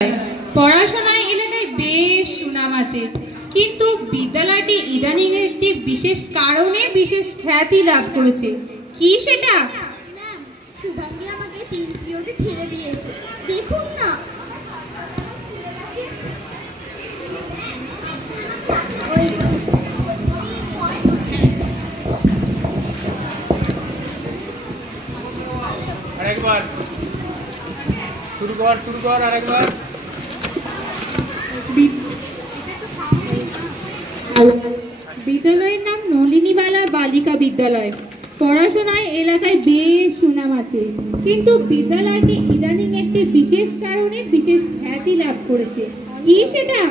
পড়াশোনায় এলাকায় বেশ সুনাম আছে, কিন্তু বিদ্যালয়টি ইদানিং একটি বিশেষ কারণে বিশেষ খ্যাতি লাভ করেছে। কি সেটা? ম্যাম, শুভাঙ্গী আমাকে 3 পিরিয়ডে ঠেলে দিয়েছে, দেখুন না। আরেকবার শুরু কর আরেকবার। বিদ্যালয়ের নাম নলিনীবালা বালিকা বিদ্যালয়। পড়াশোনায় এলাকায় বেশ সুনাম আছে, কিন্তু বিদ্যালয়টি ইদানিং একটি বিশেষ কারণে বিশেষ খ্যাতি লাভ করেছে। কি সেটা?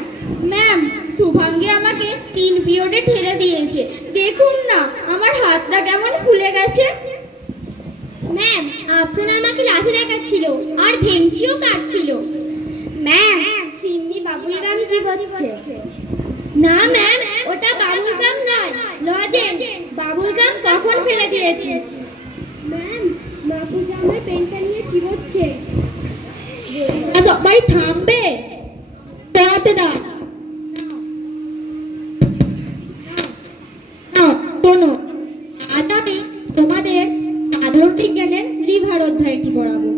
ম্যাম, শুভাঙ্গী আমাকে 3 পিরিয়ডে ঠেলে দিয়েছে, দেখুন না আমার হাতটা কেমন ফুলে গেছে। ম্যাম, আফসানা আমাকে লাঠি দেখাচ্ছিল আর ভেঙচিও কাটছিল। ম্যাম, সিম্মি বাবুল গাম চিবোচ্ছে। না ম্যাম, ওটা বাবুল গাম নয়, লজেন্স। বাবুল গাম কখন ফেলে দিয়েছে? ম্যাম, মাহফুজ আমার পেনটা নিয়ে চিবোচ্ছে। সবাই থামবে, পড়াতে দাও। শোনো, আজ আমি তোমাদের সাধারণ বিজ্ঞানের লিভার অধ্যায়টি পড়াবো।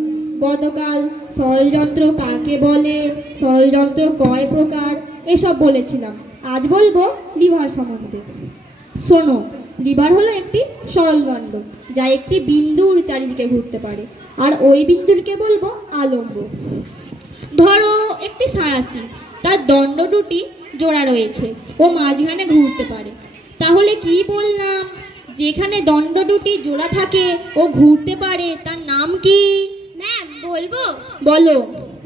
গতকাল সরলযন্ত্র কাকে বলে, সরলযন্ত্র কয় প্রকার এসব বলেছিলাম। আজ বলবো লিভার সম্বন্ধে। শোনো, লিভার হলো একটি সরল দণ্ড, যা একটি বিন্দুর চারিদিকে ঘুরতে পারে, আর ওই বিন্দুরকে বলবো আলম্ব। ধরো একটি সাঁড়াশি, তার দণ্ড দুটি জোড়া রয়েছে, ও মাঝখানে ঘুরতে পারে। তাহলে কি বললাম? যেখানে দণ্ড দুটি জোড়া থাকে ও ঘুরতে পারে, তার নাম কি? ম্যাম, বলবো? বলো।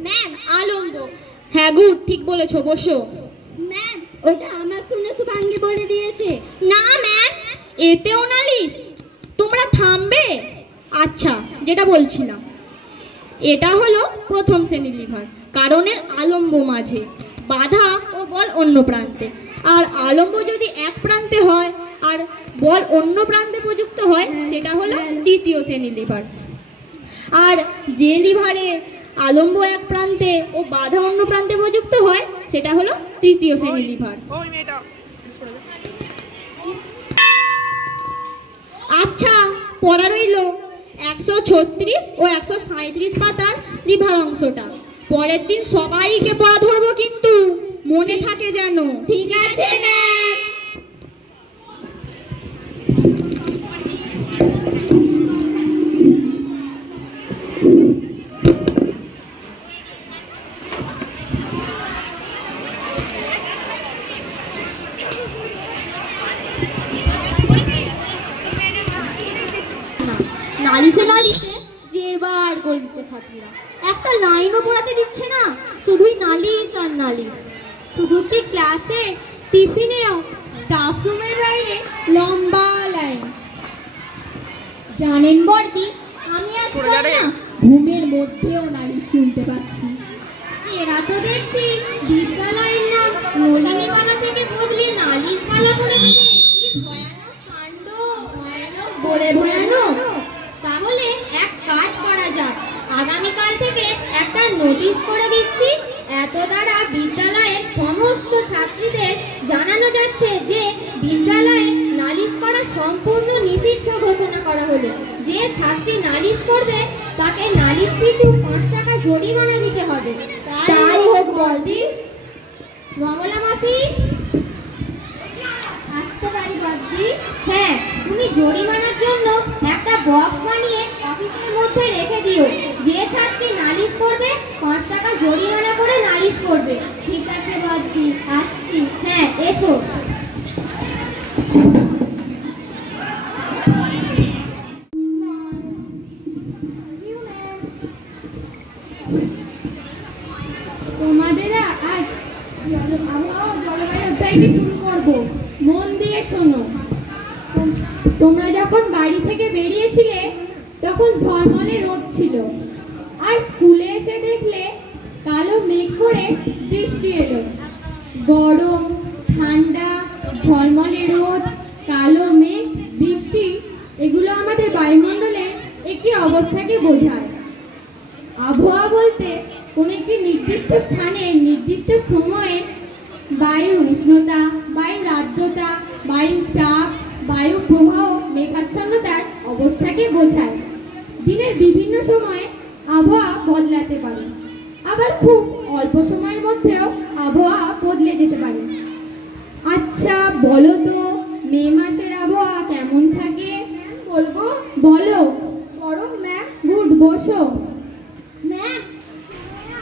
ম্যাম, আলম্ব। হ্যাঁ, গুড, ঠিক বলেছো, বসো। ম্যাম, ওটা আমার শুনে শুভাঙ্গী বলে দিয়েছে। না ম্যাম। এতেও নালিশ? তোমরা থামবে? আচ্ছা, যেটা বলছিলাম, এটা হলো প্রথম শ্রেণীর লিভার। কারণের আলম্ব মাঝে, বাধা ও বল অন্য প্রান্তে। আর আলম্ব যদি এক প্রান্তে হয় আর বল অন্য প্রান্তে প্রযুক্ত হয়, সেটা হলো দ্বিতীয় শ্রেণীর লিভার। আর যে লিভারে আলম্ব এক প্রান্তে ও বাধা অন্য প্রান্তে প্রযুক্ত হয়, সেটা হলো তৃতীয় শ্রেণীর লিভার। আচ্ছা, পড়া রইল 136 ও 137 পাতার লিভার অংশটা। পরের দিন সবাইকে পড়া ধরবো, কিন্তু মনে থাকে যেন। ঠিক আছে ম্যাম। নালিশে নালিশে জেরবার করে দিচ্ছে ছাত্রীরা, একটা লাইনও পড়াতে দিচ্ছে না, শুধুই নালিশ আর নালিশ। শুধু কি ক্লাসে, টিফিনেও, স্টাফ রুমের বাইরে লম্বা লাইন। জানেন বর্দি, আমি আজকাল না ঘুমের মধ্যেও নালিশ শুনতে পাচ্ছি। এরা তো দেখছি বিদ্যালয়ের নাম নলিনীবালা থেকে বদলে নালিশবালা করে দেবে। কি ভয়ানক কাণ্ড! ভয়ানক বলে ভয়ানক। তাহলে এক কাজ করা যাক, আগামীকাল থেকে একটা নোটিশ করে দিচ্ছি। এত দ্বারা বিদ্যালয়ের সমস্ত ছাত্রীদের জানানো যাচ্ছে যে বিদ্যালয়ে নালিশ করা সম্পূর্ণ নিষিদ্ধ ঘোষণা করা হলো। যে ছাত্রী নালিশ করবে তাকে নালিশ পিছু 5 টাকা জরিমানা দিতে হবে। তাই হোক বর্দি। রমলা মাসি, আসতে পারি বর্দি? হ্যাঁ, তুমি জরিমানার জন্য একটা বক্স বানিয়ে অফিসের মধ্যে রেখে দিও। যে ছাত্রী নালিশ করবে 5 টাকা জরিমানা করে নালিশ করবে। ঠিক আছে বর্দি, আসছি। হ্যাঁ, এসো। তোমাদের আজ আবহাওয়া জলবায়ু অধ্যায়টি শুরু করব। মন দিয়ে শোনো। তোমরা যখন বাড়ি থেকে বেরিয়েছিলে তখন ঝলমলে রোদ ছিল, আর স্কুলে এসে দেখলে কালো মেঘ করে বৃষ্টি এলো। গরম, ঠান্ডা, ঝলমলে রোদ, কালো মেঘ, বৃষ্টি, এগুলো আমাদের বায়ুমণ্ডলের একটি অবস্থাকে বোঝায়। আবহাওয়া বলতে কোনো একটি নির্দিষ্ট স্থানে নির্দিষ্ট সময়ে বায়ুর উষ্ণতা, বায়ুর আর্দ্রতা, বায়ুর চাপ, বায়ু প্রবাহ, মেঘাচ্ছন্নতার অবস্থাকে বোঝায়। দিনের বিভিন্ন সময়ে আবহাওয়া বদলাতে পারে, আবার খুব অল্প সময়ের মধ্যেও আবহাওয়া বদলে যেতে পারে। আচ্ছা বলো তো, মে মাসের আবহাওয়া কেমন থাকে? বলবো? বলো। গরম ম্যাম। গুড, বসো। ম্যাম,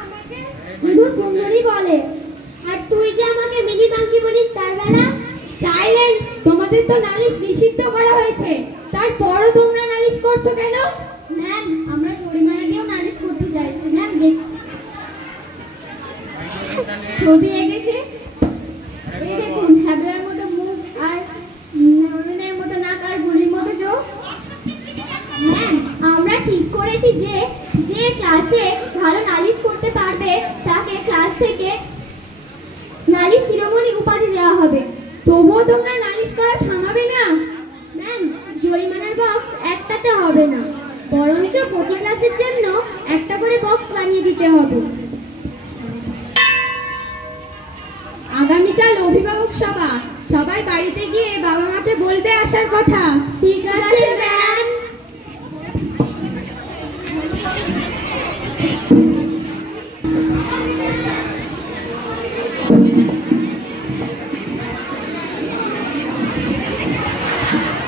আমাকে শুধু সুন্দরী বলে, আর তুই যে আমাকে মিনি মাঙ্কি বলিস তার বেলা? সাইলেন্ট! তোমাদের তো নালিশ নিষিদ্ধ করা হয়েছে, তারপরও তোমরা নালিশ করছো কেন? ম্যাম, আমরা জরিমানা দিয়েও নালিশ করতে চাই। ম্যাম ছবি এঁকেছে, এই দেখুন, হ্যাবলার মতো মুখ আর নরনের মতো নাক আর গুলির মতো চোখ। ম্যাম, আমরা ঠিক করেছি যে যে ক্লাসে ভালো নালিশ করতে পারবে তাকে ক্লাস থেকে নালিশ শিরোমণি উপাধি দেওয়া হবে। তবুও তোমরা নালিশ করা থামাবে না? ম্যাম, জরিমানার বক্স একটাতে হবে না, বরঞ্চ প্রতি ক্লাসের জন্য একটা করে বক্স বানিয়ে দিতে হবে। আগামীকাল অভিভাবক সভা, সবাই বাড়িতে গিয়ে বাবা মাকে বলবে আসার কথা। ঠিক আছে ma'am.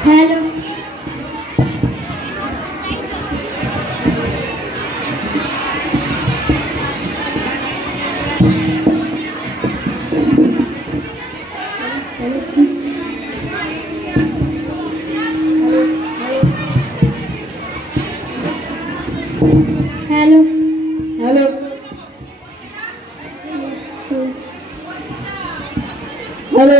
Hello. Hello hello hello.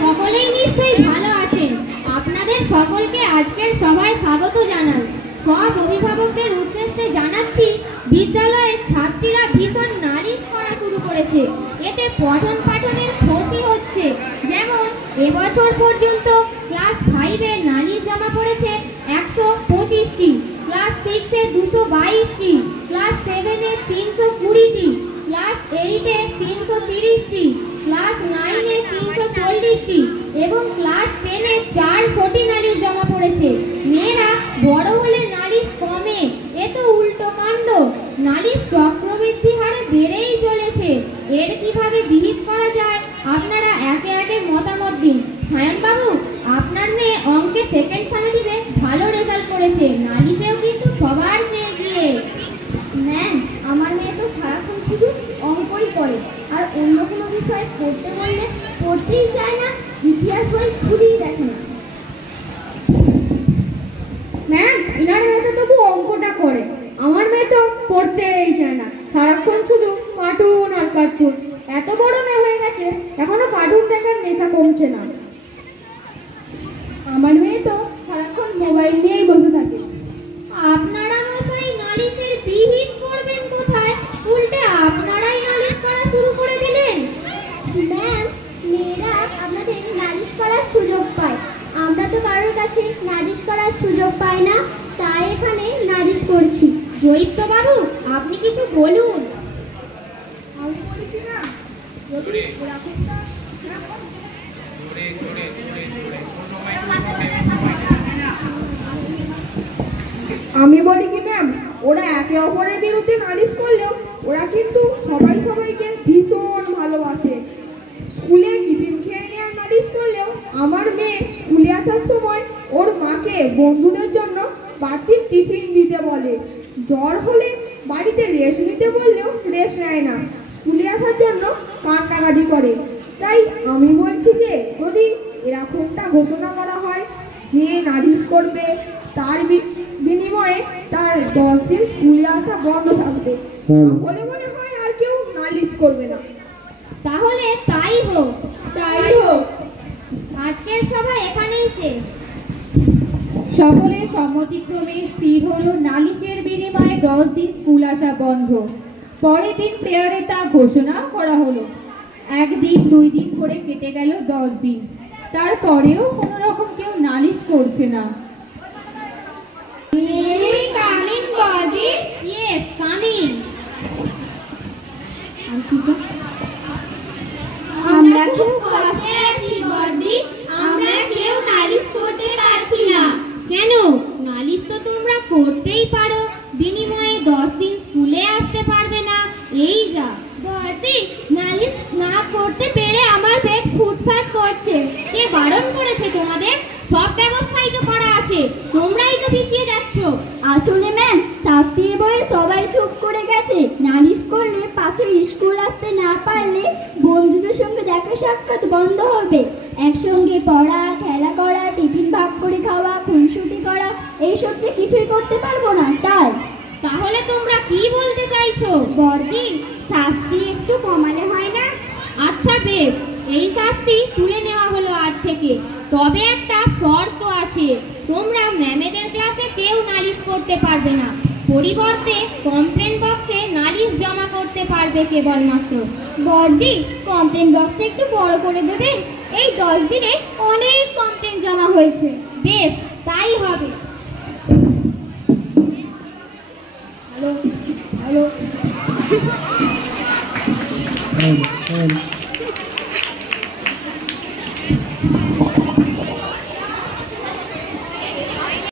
সকলেই নিশ্চয়ই ভালো আছেন। আপনাদের সকলকে আজকের সভায় স্বাগত জানাই। সব অভিভাবকদের উদ্দেশ্যে জানাচ্ছি, বিদ্যালয়ের ছাত্রীরা ভীষণ নালিশ করা শুরু করেছে। এতে পঠন পাঠনের ক্ষতি হচ্ছে। যেমন এবছর পর্যন্ত ক্লাস 5-এ নালিশ জমা পড়েছে 125টি, ক্লাস 6-এ 222টি, ক্লাস 7-এ 320টি, ক্লাস 8-এ 330টি, ক্লাস 9-এ 340টি এবং ক্লাস 10-এ 400টি নালিশ জমা পড়েছে। মেয়েরা বড় হলে নালিশ কমে, এ তো উল্টো কাণ্ড। নালিশ চক্রবৃদ্ধি হারে বেড়েই চলেছে। এর কিভাবে বিহিত করা যায় আপনারা একে একে মতামত দিন। সায়ন বাবু, আপনার মেয়ে অঙ্কে সেকেন্ড সামেটিভে ভালো রেজাল্ট করেছে, নালিশেও কিন্তু সবার চেয়ে এগিয়ে। ম্যাম, আমার মেয়ে তো সারাক্ষণ শুধু অঙ্কই করে, আর অন্য কোনো বিষয় পড়তে বললে পড়তেই চায় না, ইতিহাস বই ঘুরিয়ে দেখে না। ম্যাম, ইনার মেয়ে তো তবু অঙ্কটা করে, আমার মেয়ে তো পড়তেই চায় না, সারাক্ষণ শুধু কার্টুন আর কার্টুন। এত বড় মেয়ে হয়ে গেছে, এখনো কার্টুন দেখার নেশা কমছে না। আমার মেয়ে তো সারাক্ষণ মোবাইল নিয়েই বসে থাকে। আপনারা মশাই নালিশের বিহিত করবেন কোথায়? উল্টে আপনারাই নালিশ করা শুরু করে দিলেন। ম্যাম, মেয়েরা আপনাদের নালিশ করার সুযোগ পায়, আমরা তো কারোর কাছে নালিশ করার সুযোগ পাই না, তাই এখানে নালিশ করছি। জয়িষ্ঠ বাবু, আপনি কিছু বলুন। আমি বলি কি ম্যাম, ওরা একে অপরের বিরুদ্ধে নালিশ করলেও ওরা কিন্তু সবাই সবাইকে ভীষণ ভালোবাসে। স্কুলে টিফিন খেয়ে নেওয়ার নালিশ করলেও আমার মেয়ে স্কুলে আসার সময় ওর মাকে বন্ধুদের জন্য বাড়তি টিফিন দিতে বলে। জ্বর হলে বাড়িতে রেস্ট নিতে বললেও রেস্ট নেয় না, স্কুলে আসার জন্য কান্নাকাটি করে। তাই আমি বলছি যে যদি এরকমটা ঘোষণা করা হয় যে নালিশ করবে তার বিনিময়ে তার 10 দিন স্কুলে আসা বন্ধ থাকবে, তাহলে মনে হয় আর কেউ নালিশ করবে না। তাহলে তাই হোক, তাই হোক। আজকের সভা এখানেই শেষ। সকলের সম্মতিক্রমে স্থির হলো নালিশের বিনিময়ে 10 দিন স্কুল আসা বন্ধ। পরের দিন প্রেয়ারে তা ঘোষণা করা হলো। 1 দিন 2 দিন করে কেটে গেল 10 দিন, তারপরেও কোনো রকম কেউ নালিশ করছে না। Yes, coming. আমরা খুব কষ্টে আছি বর্দি, আমরা কেউ নালিশ করতে পারছি না। কেন? নালিশ তো তোমরা করতেই পারো, বিনিময়ে 10 দিন স্কুলে আসতে পারবে না, এই যা। বর্দি, নালিশ না করতে পেরে আমার পেট ফুটফাট করছে। কে বারণ করেছে তোমাদের? সব ব্যবস্থাই তো করা আছে, তোমরাই তো পিছিয়ে যাচ্ছ। আসলে ম্যাম, শাস্তির বয়ে সবাই চুপ করে গেছে। নালিশ করলে পাছে স্কুল আসতে না পারলে বন্ধুদের সঙ্গে দেখা সাক্ষাৎ বন্ধ হবে। একসঙ্গে পড়া, খেলা করা, টিফিন ভাগ করে খাওয়া, খুনসুটি করা, এইসব যে কিছুই করতে পারবো না। তাই তাহলে তোমরা কি বলতে চাইছো? বর্দি, শাস্তি একটু কমালে হয় না? আচ্ছা বেশ, এই শাস্তি তুলে নেওয়া হলো আজ থেকে। তবে একটা শর্ত আছে, তোমরা ম্যামেদের ক্লাসে কেউ নালিশ করতে পারবে না, পরিবর্তে কমপ্লেন বক্সে নালিশ জমা করতে পারবে কেবলমাত্র। বর্দি, কমপ্লেন বক্সটা একটু বড় করে দেবে? এই 10 দিনে অনেক কমপ্লেন জমা হয়েছে। বেশ, তাই হবে। Hello hello